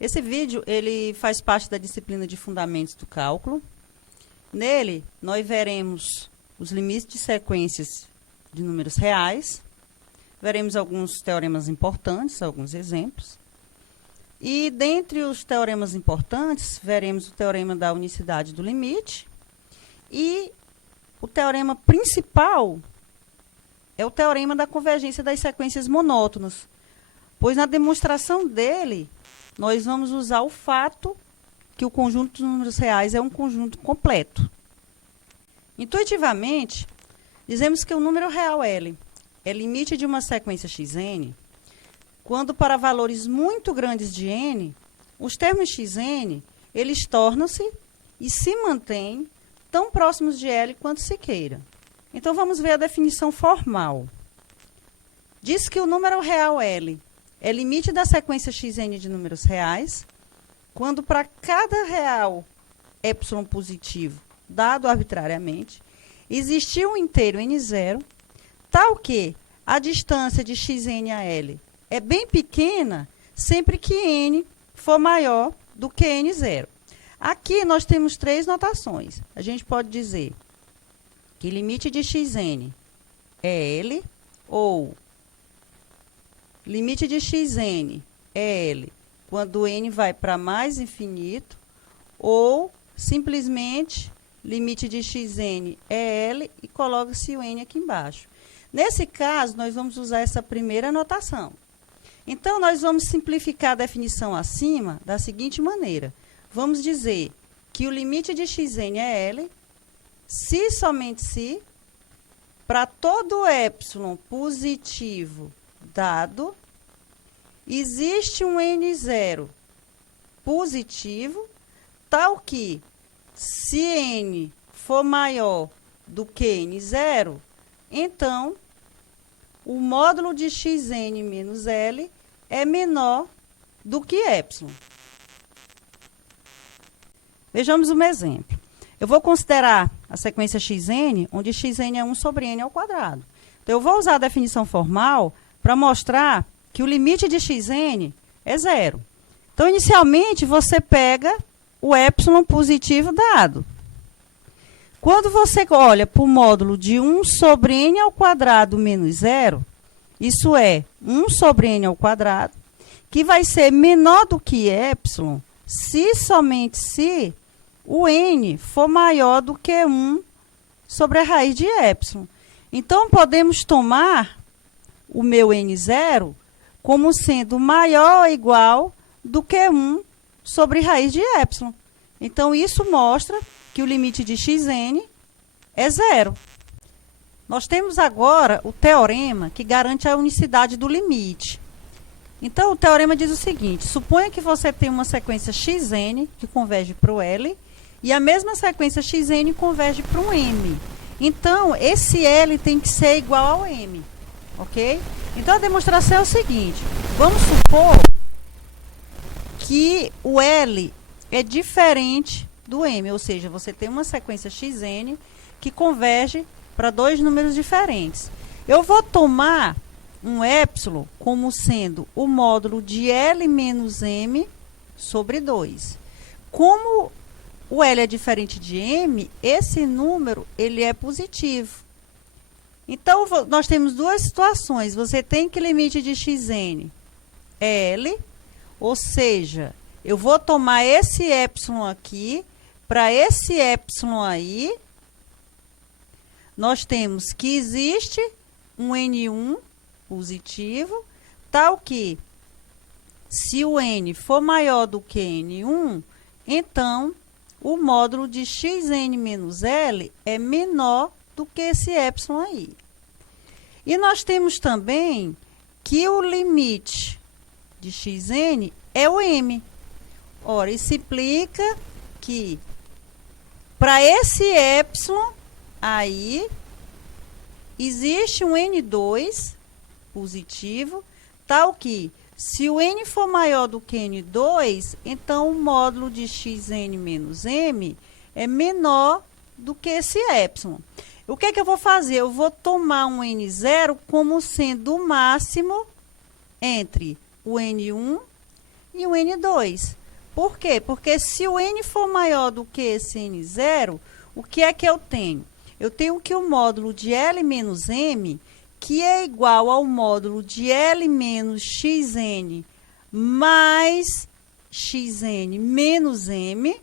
Esse vídeo, ele faz parte da disciplina de Fundamentos do Cálculo. Nele, nós veremos os limites de sequências de números reais, veremos alguns teoremas importantes, alguns exemplos. E, dentre os teoremas importantes, veremos o teorema da unicidade do limite. E o teorema principal é o teorema da convergência das sequências monótonas, pois na demonstração dele, nós vamos usar o fato que o conjunto de números reais é um conjunto completo. Intuitivamente, dizemos que o número real L é limite de uma sequência Xn, quando para valores muito grandes de n, os termos Xn, eles tornam-se e se mantêm tão próximos de L quanto se queira. Então, vamos ver a definição formal. Diz que o número real L é limite da sequência Xn de números reais, quando para cada real epsilon positivo, dado arbitrariamente, existir um inteiro n0, tal que a distância de Xn a L é bem pequena, sempre que n for maior do que n0. Aqui nós temos três notações. A gente pode dizer que limite de Xn é L, ou limite de Xn é L quando n vai para mais infinito, ou simplesmente limite de Xn é L e coloca-se o n aqui embaixo. Nesse caso, nós vamos usar essa primeira notação. Então, nós vamos simplificar a definição acima da seguinte maneira. Vamos dizer que o limite de Xn é L, se somente se, para todo epsilon positivo dado, existe um n0 positivo, tal que, se n for maior do que n0, então, o módulo de Xn menos L é menor do que epsilon. Vejamos um exemplo. Eu vou considerar a sequência Xn, onde Xn é 1 sobre n ao quadrado. Então, eu vou usar a definição formal para mostrar que o limite de Xn é zero. Então, inicialmente, você pega o epsilon positivo dado. Quando você olha para o módulo de 1 sobre n ao quadrado menos zero, isso é 1 sobre n ao quadrado, que vai ser menor do que epsilon, se somente se o n for maior do que 1 sobre a raiz de epsilon. Então, podemos tomar o meu n0 como sendo maior ou igual do que 1 sobre raiz de epsilon. Então, isso mostra que o limite de Xn é zero. Nós temos agora o teorema que garante a unicidade do limite. Então, o teorema diz o seguinte: suponha que você tem uma sequência Xn que converge para o L e a mesma sequência Xn converge para um M. Então, esse L tem que ser igual ao M, ok? Então, a demonstração é o seguinte: vamos supor que o L é diferente do M, ou seja, você tem uma sequência Xn que converge para dois números diferentes. Eu vou tomar um epsilon como sendo o módulo de L menos M sobre 2. Como o L é diferente de M, esse número ele é positivo. Então, nós temos duas situações. Você tem que limite de Xn é L, ou seja, eu vou tomar esse epsilon aqui, para esse epsilon aí, nós temos que existe um N1 positivo, tal que, se o N for maior do que N1, então, o módulo de Xn menos L é menor do que esse epsilon aí. E nós temos também que o limite de Xn é o M. Ora, isso implica que, para esse epsilon aí, existe um N2 positivo, tal que, se o N for maior do que N2, então o módulo de Xn menos M é menor do que esse epsilon. O que é que eu vou fazer? Eu vou tomar um N0 como sendo o máximo entre o N1 e o N2. Por quê? Porque se o N for maior do que esse N0, o que é que eu tenho? Eu tenho que o módulo de L menos M, que é igual ao módulo de L menos Xn mais Xn menos M,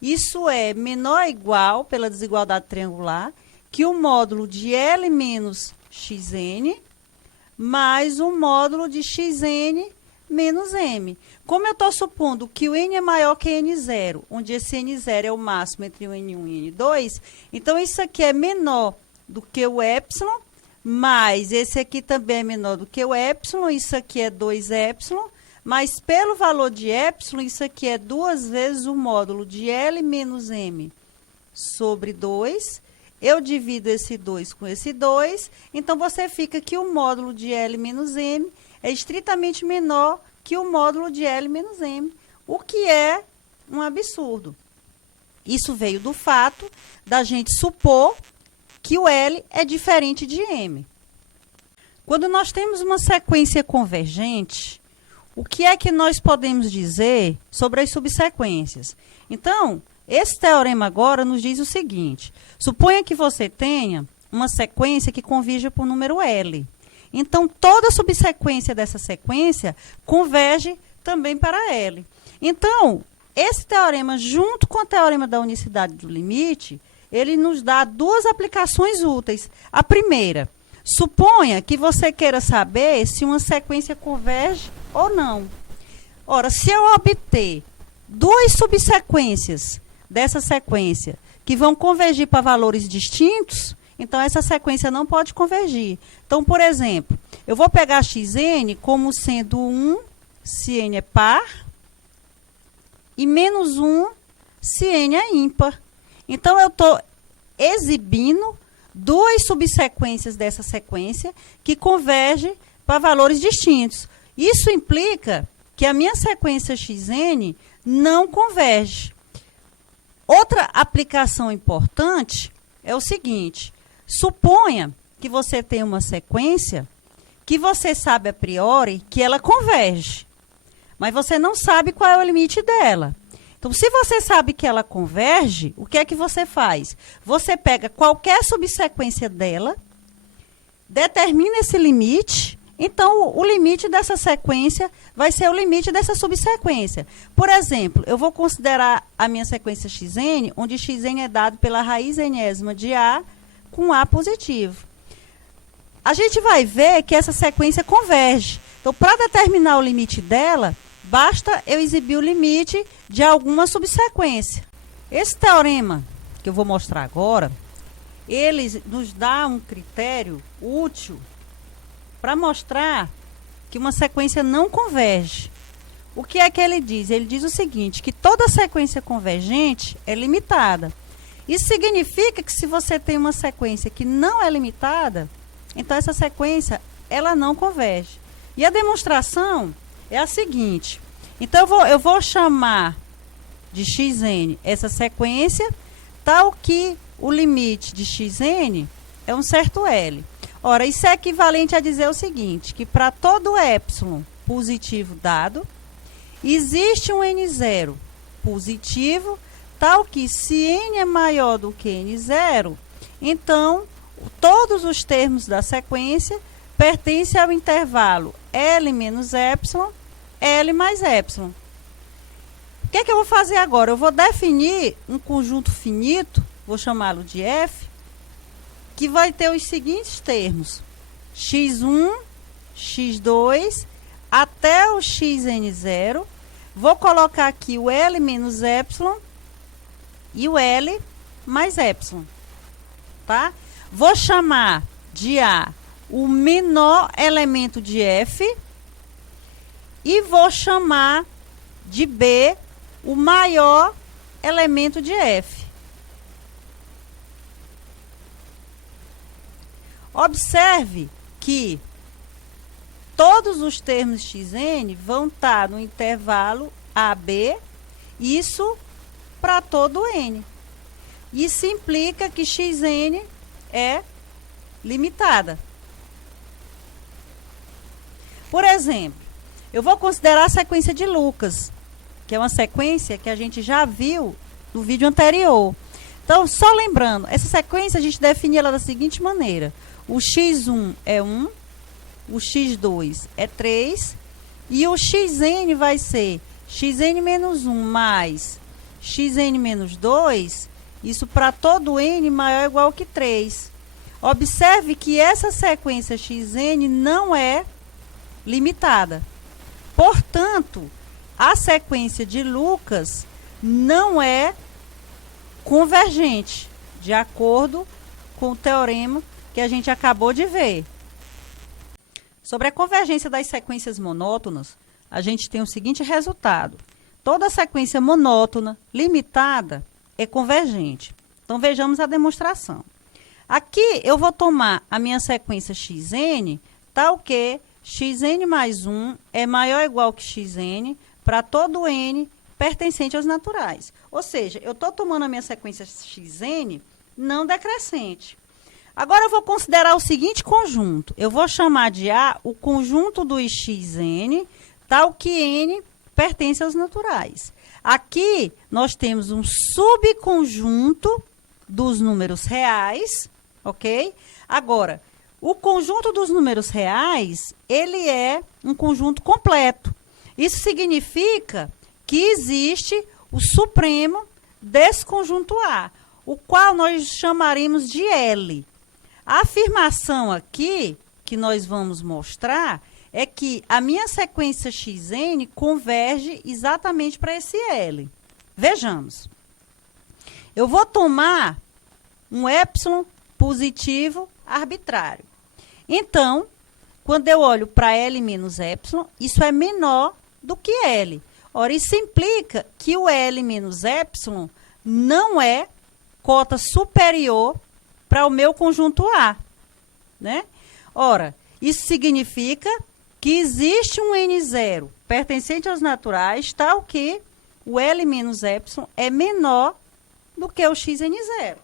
isso é menor ou igual, pela desigualdade triangular, que o módulo de L menos Xn mais o módulo de Xn menos M. Como eu estou supondo que o N é maior que N0, onde esse N0 é o máximo entre o N1 e o N2, então isso aqui é menor do que o epsilon, mas esse aqui também é menor do que o epsilon, isso aqui é 2 epsilon, mas pelo valor de epsilon, isso aqui é 2 vezes o módulo de L menos M sobre 2. Eu divido esse 2 com esse 2, então você fica que o módulo de L menos M é estritamente menor que o módulo de L menos M, o que é um absurdo. Isso veio do fato da gente supor que o L é diferente de M. Quando nós temos uma sequência convergente, o que é que nós podemos dizer sobre as subsequências? Então, esse teorema agora nos diz o seguinte: suponha que você tenha uma sequência que convirja por número L. Então, toda subsequência dessa sequência converge também para L. Então, esse teorema, junto com o teorema da unicidade do limite, ele nos dá duas aplicações úteis. A primeira, suponha que você queira saber se uma sequência converge ou não. Ora, se eu obter duas subsequências dessa sequência que vão convergir para valores distintos, então essa sequência não pode convergir. Então, por exemplo, eu vou pegar Xn como sendo 1 se n é par e menos 1 se n é ímpar. Então, eu estou exibindo duas subsequências dessa sequência que convergem para valores distintos. Isso implica que a minha sequência Xn não converge. Outra aplicação importante é o seguinte: suponha que você tem uma sequência que você sabe a priori que ela converge, mas você não sabe qual é o limite dela. Então, se você sabe que ela converge, o que é que você faz? Você pega qualquer subsequência dela, determina esse limite, então o limite dessa sequência vai ser o limite dessa subsequência. Por exemplo, eu vou considerar a minha sequência Xn, onde Xn é dado pela raiz enésima de A com A positivo. A gente vai ver que essa sequência converge. Então, para determinar o limite dela, basta eu exibir o limite de alguma subsequência. Esse teorema que eu vou mostrar agora, ele nos dá um critério útil para mostrar que uma sequência não converge. O que é que ele diz? Ele diz o seguinte, que toda sequência convergente é limitada. Isso significa que se você tem uma sequência que não é limitada, então essa sequência ela não converge. E a demonstração é a seguinte: então eu vou chamar de Xn essa sequência tal que o limite de Xn é um certo L. Ora, isso é equivalente a dizer o seguinte, que para todo epsilon positivo dado, existe um N0 positivo tal que se n é maior do que n0, então todos os termos da sequência pertencem ao intervalo L menos epsilon, L mais epsilon. O que é que eu vou fazer agora? Eu vou definir um conjunto finito, vou chamá-lo de F, que vai ter os seguintes termos: x1, x2, até o xn0. Vou colocar aqui o L menos epsilon e o L mais epsilon. Tá? Vou chamar de A o menor elemento de F e vou chamar de B o maior elemento de F. Observe que todos os termos Xn vão estar no intervalo AB, isso para todo N. Isso implica que Xn é limitada. Por exemplo, Eu vou considerar a sequência de Lucas, que é uma sequência que a gente já viu no vídeo anterior. Então, só lembrando, essa sequência a gente define ela da seguinte maneira. O x1 é 1, o x2 é 3, e o xn vai ser xn menos 1 mais xn menos 2, isso para todo n maior ou igual que 3. Observe que essa sequência xn não é limitada. Portanto, a sequência de Lucas não é convergente, de acordo com o teorema que a gente acabou de ver. Sobre a convergência das sequências monótonas, a gente tem o seguinte resultado. Toda sequência monótona, limitada, é convergente. Então, vejamos a demonstração. Aqui, eu vou tomar a minha sequência xn, tal que xn mais 1 é maior ou igual que xn para todo n pertencente aos naturais. Ou seja, eu estou tomando a minha sequência xn não decrescente. Agora, eu vou considerar o seguinte conjunto. Eu vou chamar de A o conjunto dos xn, tal que n pertence aos naturais. Aqui, nós temos um subconjunto dos números reais, ok? Agora, o conjunto dos números reais, ele é um conjunto completo. Isso significa que existe o supremo desse conjunto A, o qual nós chamaremos de L. A afirmação aqui, que nós vamos mostrar, é que a minha sequência xn converge exatamente para esse L. Vejamos. Eu vou tomar um epsilon positivo arbitrário. Então, quando eu olho para L menos epsilon, isso é menor do que L. Ora, isso implica que o L menos epsilon não é cota superior para o meu conjunto A, né? Ora, isso significa que existe um N0 pertencente aos naturais, tal que o L menos epsilon é menor do que o xn0.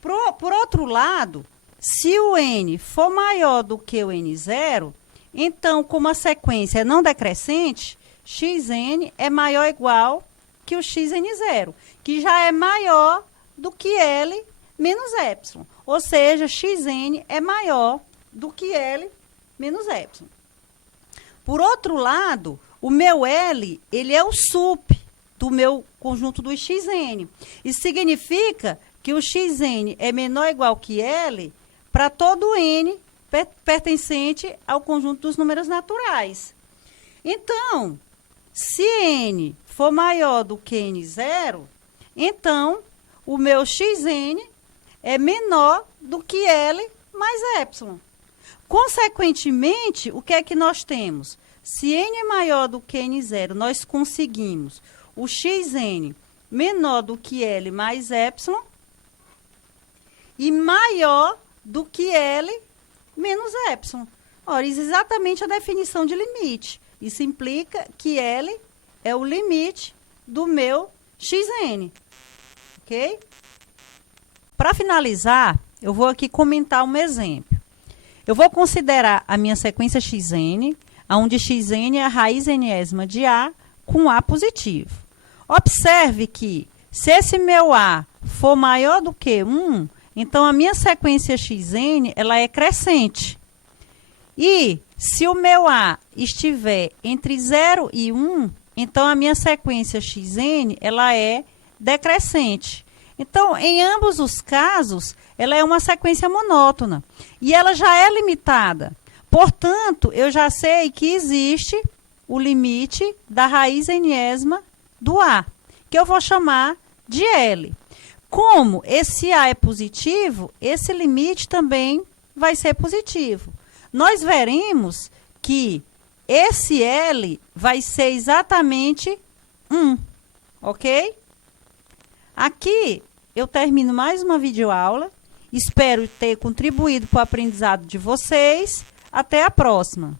Por outro lado, se o N for maior do que o N0, então, como a sequência é não decrescente, xn é maior ou igual que o xn0, que já é maior do que L menos epsilon. Ou seja, xn é maior do que L menos epsilon. Por outro lado, o meu L, ele é o sup do meu conjunto dos xn. Isso significa que o xn é menor ou igual que L para todo n pertencente ao conjunto dos números naturais. Então, se n for maior do que n0, então o meu xn é menor do que L mais epsilon. Consequentemente, o que é que nós temos? Se n é maior do que n0, nós conseguimos o xn menor do que L mais epsilon e maior do que L menos epsilon. Ora, isso é exatamente a definição de limite. Isso implica que L é o limite do meu xn. Ok? Para finalizar, eu vou aqui comentar um exemplo. Eu vou considerar a minha sequência xn, onde xn é a raiz enésima de A com A positivo. Observe que, se esse meu A for maior do que 1, então a minha sequência xn ela é crescente. E se o meu A estiver entre 0 e 1, então a minha sequência xn ela é decrescente. Então, em ambos os casos, ela é uma sequência monótona. E ela já é limitada. Portanto, eu já sei que existe o limite da raiz enésima do A, que eu vou chamar de L. Como esse A é positivo, esse limite também vai ser positivo. Nós veremos que esse L vai ser exatamente 1, ok? Aqui eu termino mais uma videoaula. Espero ter contribuído para o aprendizado de vocês. Até a próxima!